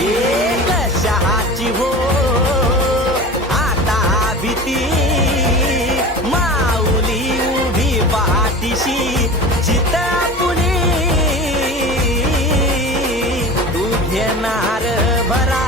एक शहाची हो आता भीती, माऊली उभी पाठीशी जित पुणे तू घेणार भरा